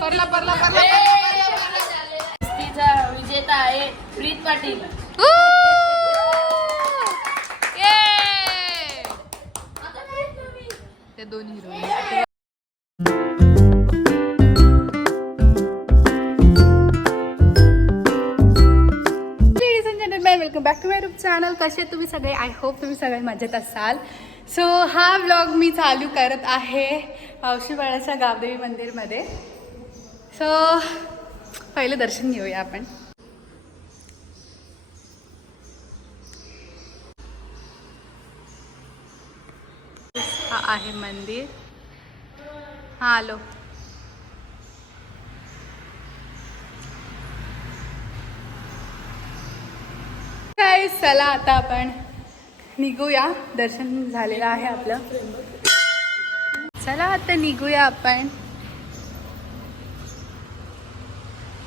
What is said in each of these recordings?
परला परला परला कुस्तीचा विजेता आहे प्रीत पाटील. ते दोन heroine. Welcome back to my YouTube channel. कसे तुम्ही सगळे? आय होप तुम्ही सगळे मजेत असाल. सो हा व्लॉग मी चालू करत आहे पावशीपाड्याच्या गावदेवी मंदिरमध्ये. सो पहिले दर्शन घेऊया आपण. हा आहे मंदिर. हा आलो. चला आता आपण निघूया. दर्शन झालेलं आहे आपलं. चला आता निघूया आपण.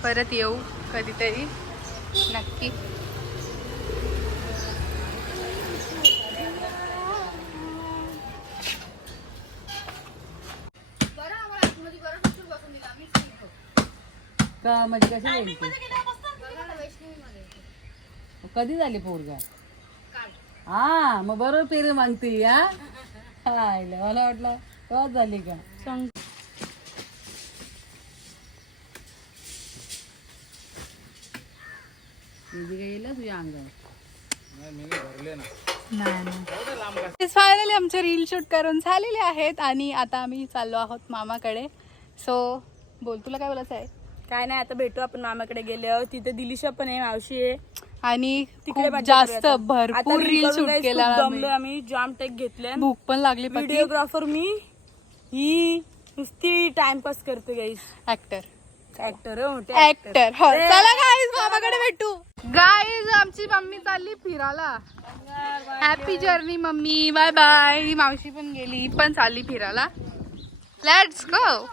परत येऊ कधीतरी नक्की. का म्हणजे कशी येईल कधी झाली पोरगा? हा मग बरोबर पेरू मागते. मला वाटलं कधी झाली का सांग. गेला तुझ्या अंगावर फायनली आमचे रील शूट करून झालेले आहेत आणि आता आम्ही चाललो आहोत मामाकडे. सो बोल, तुला काय बोलायचं आहे? काय नाही, आता भेटू आपण मामाकडे गेल्यावर. तिथे दिलिशा पण आहे, मावशी आहे आणि खूप जास्त भरपूर रील शूट केला. आम्ही जाम टेक घेतले. भूक पण लागली. व्हिडिओग्राफर मी ही नुसती टाइमपास करते गाईस. ऍक्टर ऍक्टर हो. चला गाईज मामाकडे भेटू. गाईज आमची मम्मी चालली फिरायला. Happy journey mummy, bye bye. ही मावशी पण गेली, पण चालली फिरायला. Let's go.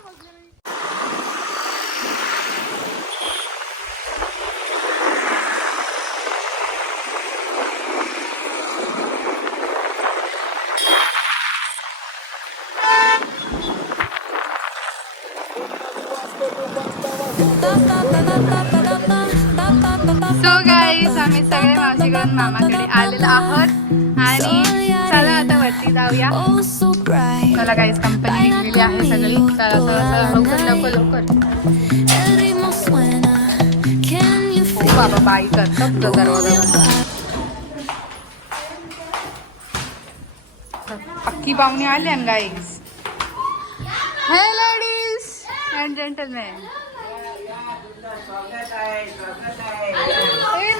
सो गाईज आम्ही सगळे मावशीकडून मामाकडे आलेलो आहोत आणि चला आता वरती जाऊया. मला गाईज कंपनी निघलेली आहे सगळी. चला चला लवकर लवकर लवकर. हो बाबा बाई करतात दरवाजा. अख्खी पाहुणे आले गाईज. हे लेडीज अँड जेंटलमॅन.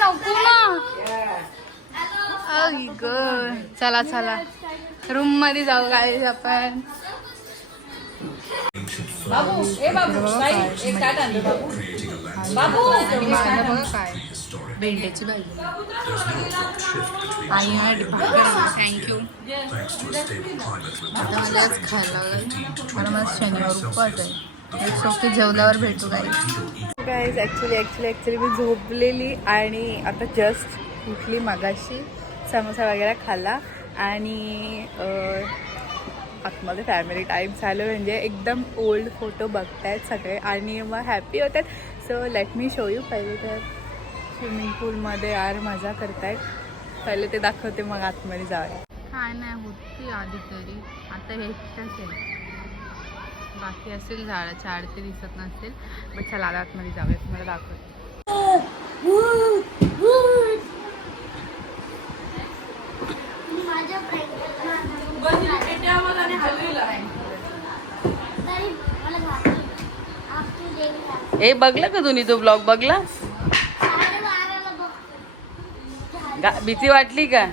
नको ना. चला चला रूम मध्ये जाऊ गाईज आपण. काय भेंड्याची भाजी आई थँक्यू. आता मला आज खायला मला माझं शनिवार उपवास आहे. एक जेवल्यावर भेटू गाईज. ॲक्च्युली मी झोपलेली आणि आता जस्ट उठली. मगाशी समोसा वगैरे खाल्ला आणि आतमध्ये फॅमिली टाईम चालू. म्हणजे एकदम ओल्ड फोटो बघतायत सगळे आणि मग हॅपी होतात. So let me show you. पहिले तर स्विमिंग पूलमध्ये यार मजा करतायत. पहिले ते दाखवते मग आतमध्ये जाऊया. काय नाही होती आधी तरी, आता हे एकटाच आहे. बाकी असेल झाड ते दिसत नसेल. पण चला आतमध्ये जाऊया, तुम्हाला दाखवते. ए बघला का तुम्ही तो ब्लॉग बघला? भीती वाटली का?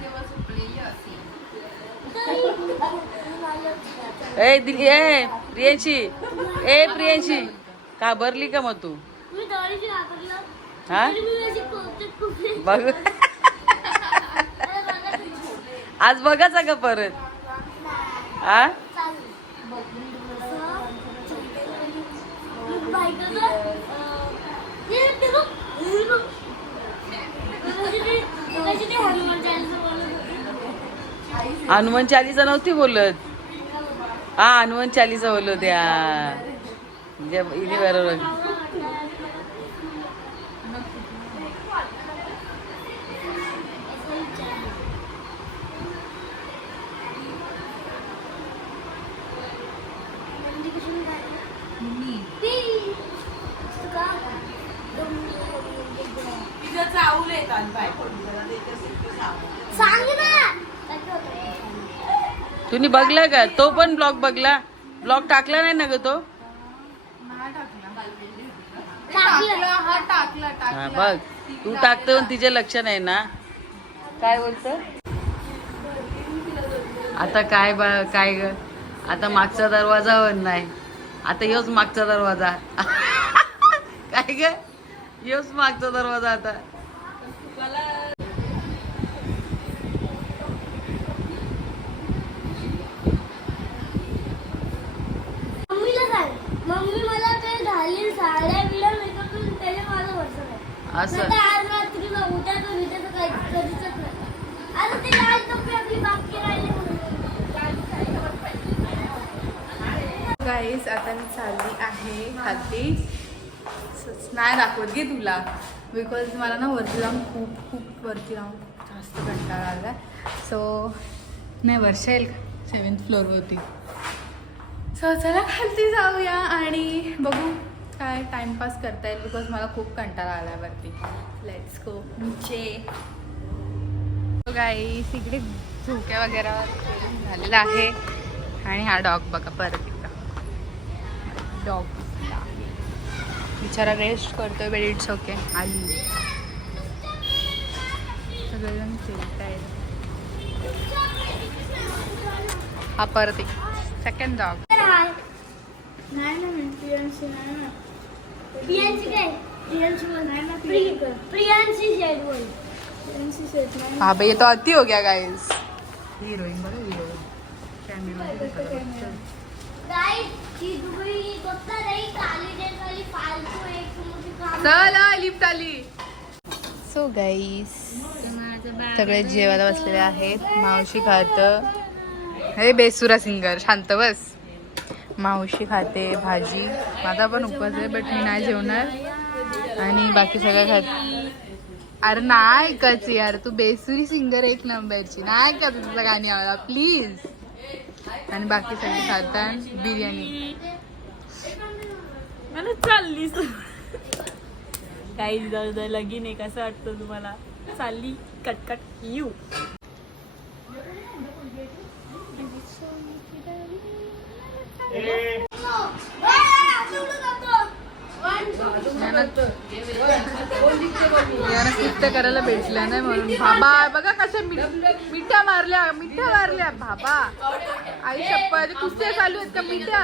ए दिली ए प्रियांशी. ए प्रियांशी घाबरली का मग तू? हा बघ आज बघायचा का परत? हा हनुमान चालीसा नव्हती बोलत. हा हनुमान चालीसा बोलत. इथे बरोबर. तिचं चावलं येतात बाय. तुम्ही बघला का? तो पण ब्लॉग बघला. ब्लॉग टाकला नाही ना ग तो? हा बघ, तू टाकतो तिचे लक्ष नाही ना. काय बोलत आता? काय काय ग? आता मागचा दरवाजा वर नाही, आता योच मागचा दरवाजा. काय ग? योच मागचा दरवाजा आता. मम्मी मला ते घालील साड्या बिड्या मेकअप करून त्याला माझं वर्ष आहे. असं आज रात्री उद्या तो विद्याचं काही कधीच नाही. आता ते लाल कपडे आपली बाकी राहिले गाईस आता मी चालली आहे खाली. नाही दाखवत गे तुला, बिकॉज मला ना वरती जाऊन खूप वरती जाऊन जास्त कंटाळा आला. सो नाही, वर्षा येईल का 7th फ्लोअरवरती. सो चला खालती जाऊया आणि बघू काय टाइमपास करता येईल, बिकॉज मला खूप कंटाळा आला वरती. लेट्स गो नीचे. गाईस इकडे झोक्या वगैरे झालेला आहे आणि हा डॉग बघा परत एकदा. डॉग बिचारा रेस्ट करतोय, बेड इट्स ओके. आली सगळेजण फिरतायत. हा परत एक सेकंड डॉग. नाही ना प्रियांशी नाही ना. प्रियांशी काय? प्रियांशी नाही ना. प्रियांशी शेड बोल. प्रियांशी शेड नाही. हाँ भाई ये तो अति हो गया गाइस. हीरोइन बघा हीरोइन कॅमेरा. गाइस की दुबई कोणता नाही काली डेट वाली फालतू एक मोठी काम. चला लिफ्ट आली. सो गाईस सगळे जेवायला बसलेले आहेत. मावशी खात, हे बेसुरा सिंगर शांत बस. मावशी खाते भाजी. माझा पण उपवास आहे बट मी नाही जेवणार. आणि बाकी सगळं खात. अरे नाही ऐकायची यार, तू बेसुरी सिंगर एक नंबरची. नाही का तुझं गाणी आम्हाला प्लीज. आणि बाकी सगळे खातात बिर्याणी. मला चालली काही जाऊ लगीन आहे. कसं वाटतं तुम्हाला? चालली कटकट यू. नृत्य करायला भेटलं नाही म्हणून. बाबा बघा कशा मिठ्या मारल्या बाबा. आई शप्पथ, कुस्त्या चालू आहेत का मिठ्या?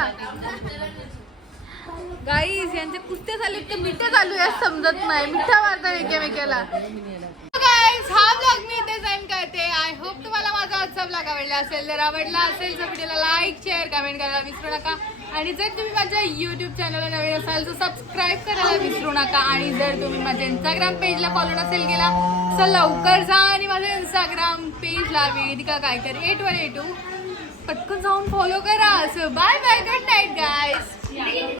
गाईज यांचे कुस्त्या चालू आहेत का मिठ्या चालू आहेत समजत नाही. मिठ्या मारता एकेमेकाला. गाईज हा ब्लॉग मी इथे सेंड करते. आय होप तुम्हाला माझा आजचा ब्लॉग आवडला असेल. जर आवडला असेल तर व्हिडिओला लाईक शेअर कमेंट करायला विसरू नका. आणि जर तुम्ही माझ्या यूट्यूब चॅनलला नवीन असाल तर सबस्क्राईब करायला विसरू नका. आणि जर तुम्ही माझ्या इंस्टाग्राम पेजला फॉलो नसेल केला तर लवकर जा आणि माझ्या इंस्टाग्राम पेजला वेदिका कायकर 8 पटकन जाऊन फॉलो करा. So bye bye, good night guys.